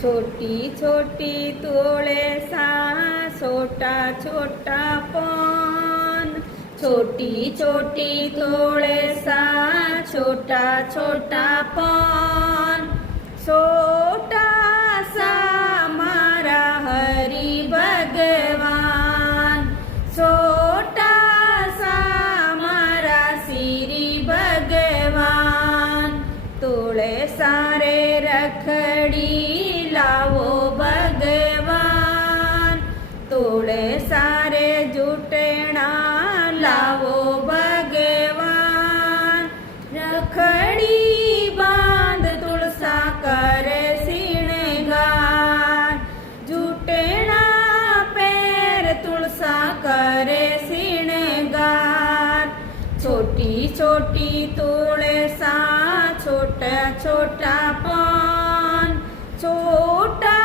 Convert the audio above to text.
छोटी छोटी तुळसा छोटा छोटा पान, छोटी छोटी तुळसा छोटा छोटा पान, छोटा सा मारा हरि भगवान, छोटा सा मारा श्री भगवान। तुळसा रे रखड़ी लावो भगवान, तुळसा रे जुटणा लावो भगवान। रखड़ी बांध तुळसा करे श्रृंगार, जुटणा पैर तुळसा करे श्रृंगार। छोटी छोटी तुळसा छोटा छोटा पान, छोटा